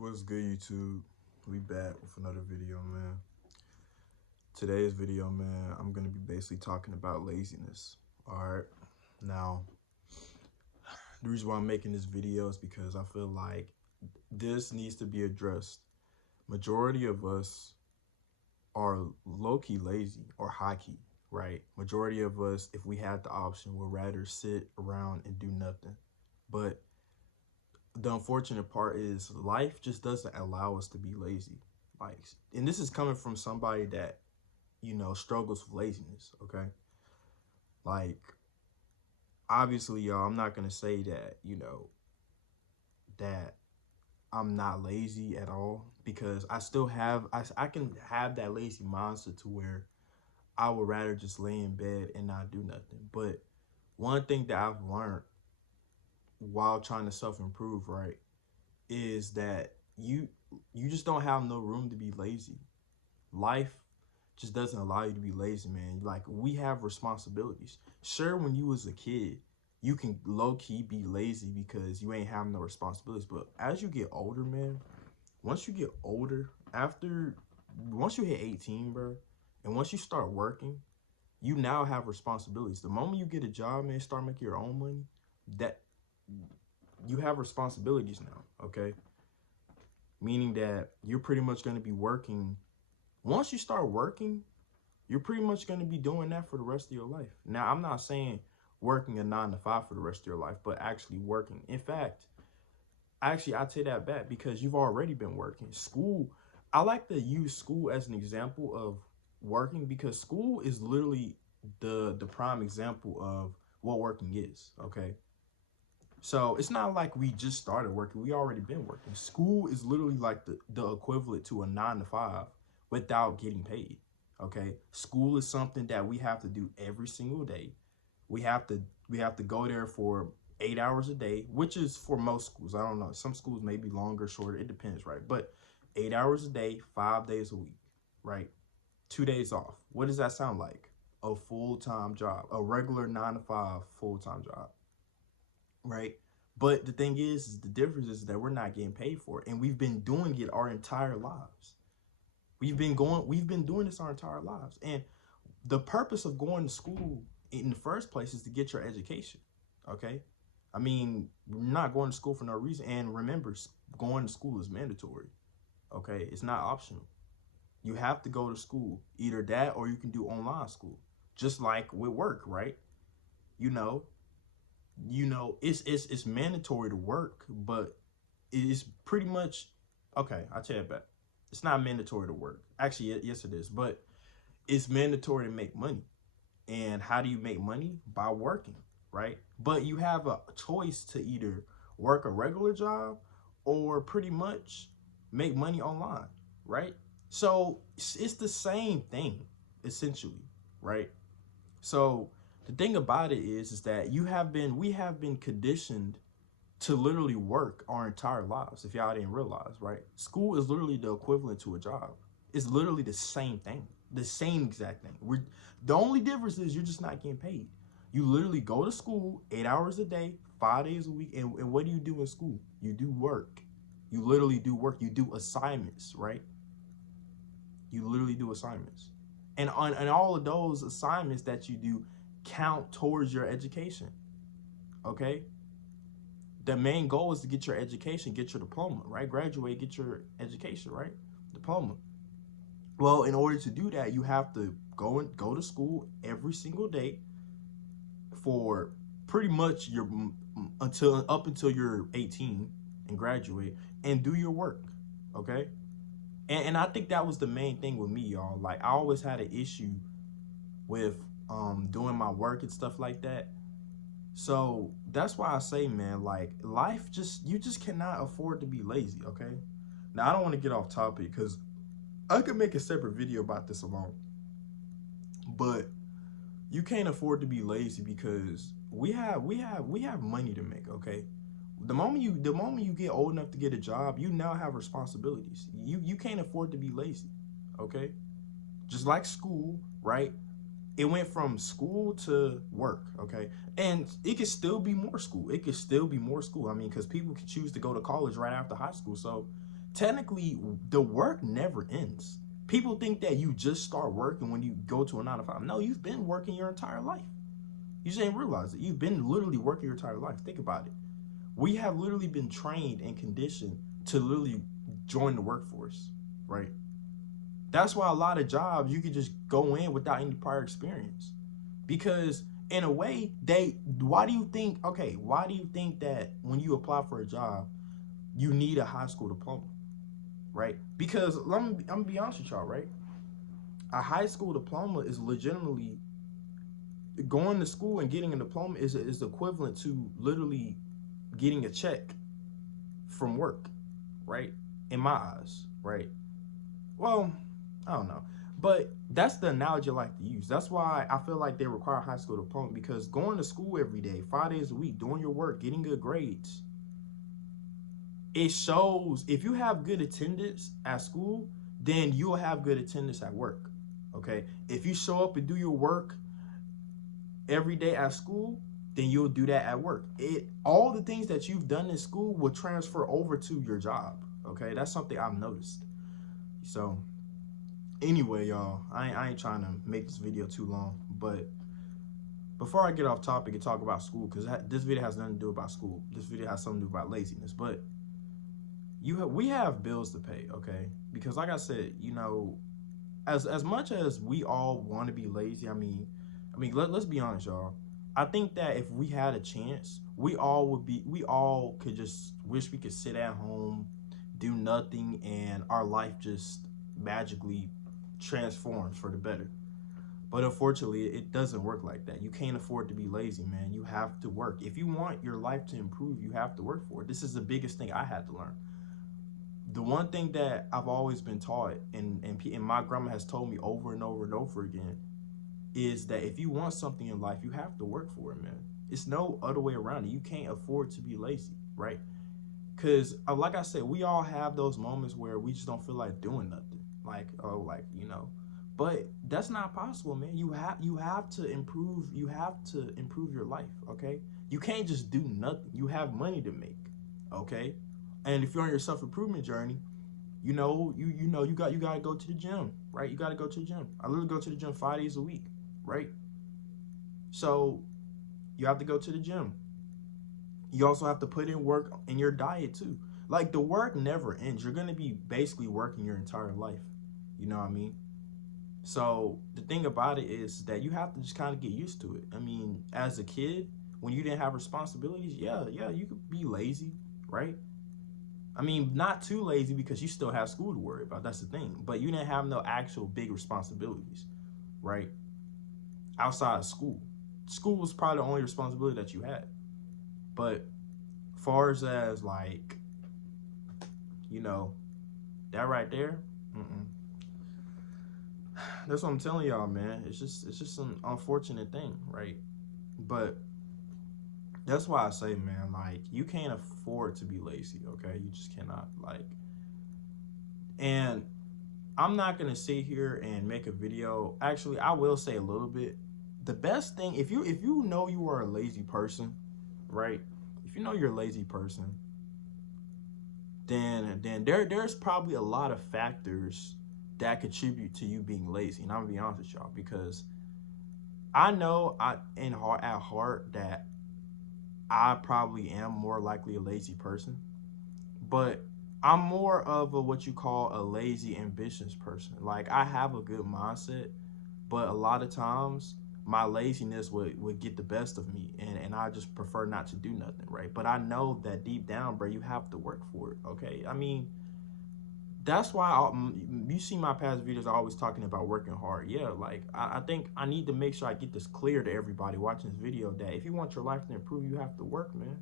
What's good, YouTube? We back with another video, man. Today's video, man, I'm gonna be basically talking about laziness. Alright. Now, the reason why I'm making this video is because I feel like this needs to be addressed. Majority of us are low-key lazy or high-key, right? Majority of us, if we had the option, would rather sit around and do nothing. But the unfortunate part is life just doesn't allow us to be lazy. Like, and this is coming from somebody that struggles with laziness, okay? Like, obviously, y'all, I'm not gonna say that, that I'm not lazy at all, because I still have, I can have that lazy mindset to where I would rather just lay in bed and not do nothing. But one thing that I've learned while trying to self-improve, right, is that you just don't have no room to be lazy. Life just doesn't allow you to be lazy, man. Like, we have responsibilities. Sure, when you was a kid, you can low-key be lazy because you ain't having no responsibilities. But as you get older, man, once you get older, once you hit 18, bro, and once you start working, you now have responsibilities. The moment you get a job, man, start making your own money, that you have responsibilities now, okay? Meaning that you're pretty much going to be working. Once you start working, you're pretty much going to be doing that for the rest of your life. Now, I'm not saying working a 9 to 5 for the rest of your life, but actually working. In fact, actually, I take that back, because you've already been working. School, I like to use school as an example of working, because school is literally the prime example of what working is, okay? So it's not like we just started working. We already been working. School is literally like the equivalent to a 9 to 5 without getting paid. Okay. School is something that we have to do every single day. We have to go there for 8 hours a day, which is for most schools. I don't know. Some schools may be longer, shorter. It depends, right? But 8 hours a day, 5 days a week, right? 2 days off. What does that sound like? A full-time job, a regular 9 to 5 full-time job, right? But the thing is the difference is that we're not getting paid for it, and we've been doing it our entire lives. We've been doing this our entire lives, and the purpose of going to school in the first place is to get your education. Okay, I mean, we're not going to school for no reason. And remember, going to school is mandatory. Okay, it's not optional. You have to go to school, either that or you can do online school, just like with work, right? You know, it's mandatory to work, but it's pretty much, okay, I'll tell you about it. It's not mandatory to work. Actually, yes it is, but it's mandatory to make money. And how do you make money? By working, right? But you have a choice to either work a regular job or pretty much make money online, right? So it's the same thing, essentially, right? So the thing about it is that we have been conditioned to literally work our entire lives. If y'all didn't realize, right? School is literally the equivalent to a job. It's literally the same thing, the same exact thing. The only difference is you're just not getting paid. You literally go to school 8 hours a day, 5 days a week, and what do you do in school? You do work. You literally do work. You do assignments, right? You literally do assignments, and all of those assignments that you do count towards your education. Okay, the main goal is to get your education, get your diploma, right? Graduate, get your education, right? Diploma. Well, in order to do that, you have to go to school every single day for pretty much your until you're 18 and graduate and do your work, okay? And I think that was the main thing with me, y'all. Like, I always had an issue with doing my work and stuff like that. So that's why I say, man, like, life you just cannot afford to be lazy, okay? Now, I don't want to get off topic because I could make a separate video about this alone, but you can't afford to be lazy because we have money to make, okay? The moment you get old enough to get a job, you now have responsibilities. You can't afford to be lazy, okay? Just like school, right? It went from school to work, okay? And it could still be more school. It could still be more school. I mean, because people can choose to go to college right after high school. So technically the work never ends. People think that you just start working when you go to a 9 to 5. No, you've been working your entire life. You just ain't realize it. You've been literally working your entire life. Think about it. We have literally been trained and conditioned to literally join the workforce, right? That's why a lot of jobs you could just go in without any prior experience. Because in a way, why do you think, that when you apply for a job, you need a high school diploma, right? Because I'm gonna be honest with y'all, right? A high school diploma is legitimately going to school and getting a diploma is equivalent to literally getting a check from work, right? In my eyes, right? Well, I don't know. But that's the analogy I like to use. That's why I feel like they require a high school diploma, because going to school every day, 5 days a week, doing your work, getting good grades, it shows. If you have good attendance at school, then you'll have good attendance at work. Okay? If you show up and do your work every day at school, then you'll do that at work. All the things that you've done in school will transfer over to your job. Okay? That's something I've noticed. So anyway, y'all, I ain't trying to make this video too long, but before I get off topic and talk about school, because this video has nothing to do about school. This video has something to do about laziness. But we have bills to pay, okay? Because like I said, as much as we all want to be lazy, let's be honest, y'all. I think that if we had a chance, we all could just wish we could sit at home, do nothing, and our life just magically transforms for the better. But unfortunately, it doesn't work like that. You can't afford to be lazy, man. You have to work. If you want your life to improve, you have to work for it. This is the biggest thing I had to learn. The one thing that I've always been taught, and my grandma has told me over and over and over again, is that if you want something in life, you have to work for it, man. It's no other way around it. You can't afford to be lazy, right? Because like I said, we all have those moments where we just don't feel like doing nothing. But that's not possible, man. You have to improve. You have to improve your life, okay? You can't just do nothing. You have money to make, okay? And if you're on your self-improvement journey, you got to go to the gym, right? You got to go to the gym. I literally go to the gym 5 days a week, right? So you have to go to the gym. You also have to put in work in your diet too. Like, the work never ends. You're going to be basically working your entire life. You know what I mean? So the thing about it is that you have to just kind of get used to it. I mean, as a kid, when you didn't have responsibilities, yeah, you could be lazy, right? I mean, not too lazy because you still have school to worry about. That's the thing. But you didn't have no actual big responsibilities, right? Outside of school. School was probably the only responsibility that you had. But far as like, that right there, that's what I'm telling y'all, man. It's just an unfortunate thing, right? But that's why I say, man, like, you can't afford to be lazy, okay? You just cannot, like. And I'm not gonna sit here and make a video. Actually, I will say a little bit. The best thing, if you know you are a lazy person, right? If you know you're a lazy person, then there's probably a lot of factors that contribute to you being lazy. And I'm gonna be honest with y'all, because I know at heart that I probably am more likely a lazy person, but I'm more of what you call a lazy ambitious person. Like, I have a good mindset, but a lot of times my laziness would get the best of me, and I just prefer not to do nothing, right? But I know that deep down, bro, you have to work for it, okay? I mean, that's why you see my past videos, I always talking about working hard. Yeah, like, I think I need to make sure I get this clear to everybody watching this video, that if you want your life to improve, you have to work, man.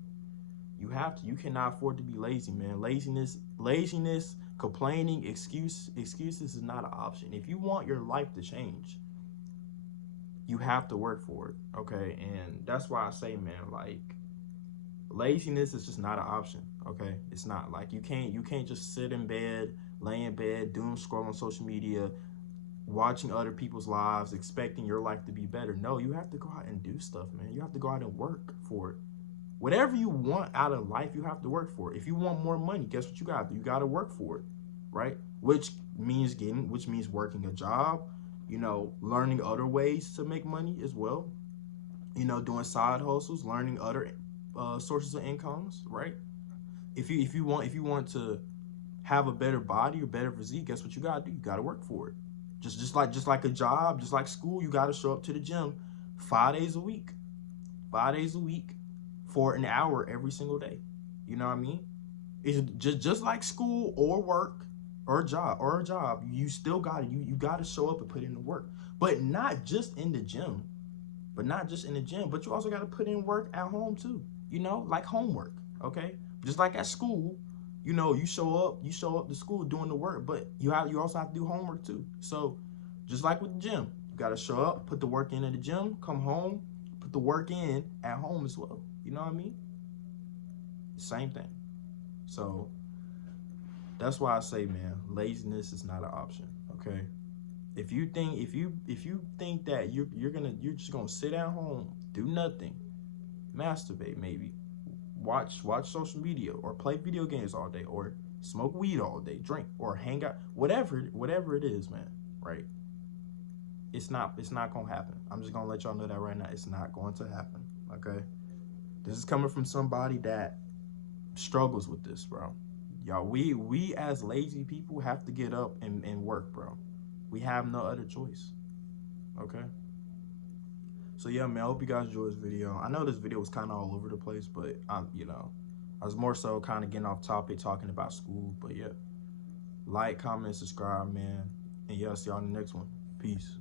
You have to. You cannot afford to be lazy, man. Laziness, complaining, excuses is not an option. If you want your life to change, you have to work for it, okay? And that's why I say, man, like, laziness is just not an option, okay? It's not. Like, you can't just sit in bed, lay in bed, doom scroll on social media, watching other people's lives, expecting your life to be better. No, you have to go out and do stuff, man. You have to go out and work for it. Whatever you want out of life, you have to work for it. If you want more money, guess what you got to do? You got to work for it, right? Which means working a job, learning other ways to make money as well, doing side hustles, learning other sources of incomes, right? If you want to have a better body or better physique, guess what you gotta do? You gotta work for it. Just like a job, just like school, you gotta show up to the gym 5 days a week. 5 days a week for an hour every single day. You know what I mean? It's just like school or work or a job. You still gotta show up and put in the work. But not just in the gym. But you also gotta put in work at home too. Like homework. Okay? Just like at school, you show up to school doing the work, but you also have to do homework too. So just like with the gym, you gotta show up, put the work in at the gym, come home, put the work in at home as well. You know what I mean? Same thing. So that's why I say, man, laziness is not an option. Okay. If you think that you're just gonna sit at home, do nothing, masturbate maybe, watch social media, or play video games all day, or smoke weed all day, drink, or hang out, whatever it is, man, right? It's not gonna happen. I'm just gonna let y'all know that right now. It's not going to happen. Okay? This is coming from somebody that struggles with this, bro. Y'all, we as lazy people have to get up and work, bro. We have no other choice. Okay? So yeah, man, I hope you guys enjoyed this video. I know this video was kind of all over the place, but I was more so kind of getting off topic, talking about school. But yeah, like, comment, subscribe, man. And yeah, see y'all in the next one. Peace.